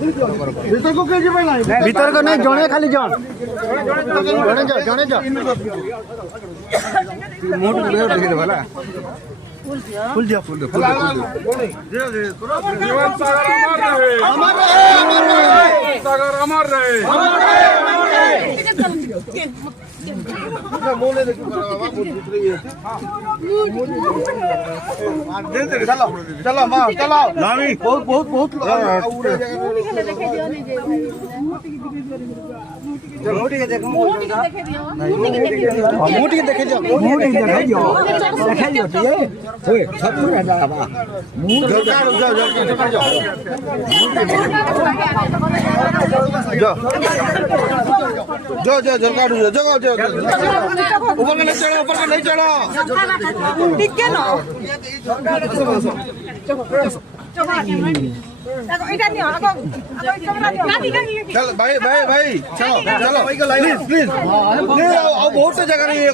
भीतर को के जीवे नाही भीतर को नहीं जणे खाली जण जणे जा मोट ले देखे दे वाला फुल दिया जीवन सागर अमर रहे मोले देखो चलो चलो मां चलो लामी बहुत बहुत बहुत मोटी के देखो मोटी के देखे जाओ ओए सब जा बा जो जलका जगह जो ऊपर के नहीं चढ़ो ठीक है ना चल भाई चलो प्लीज बहुत जगह नहीं है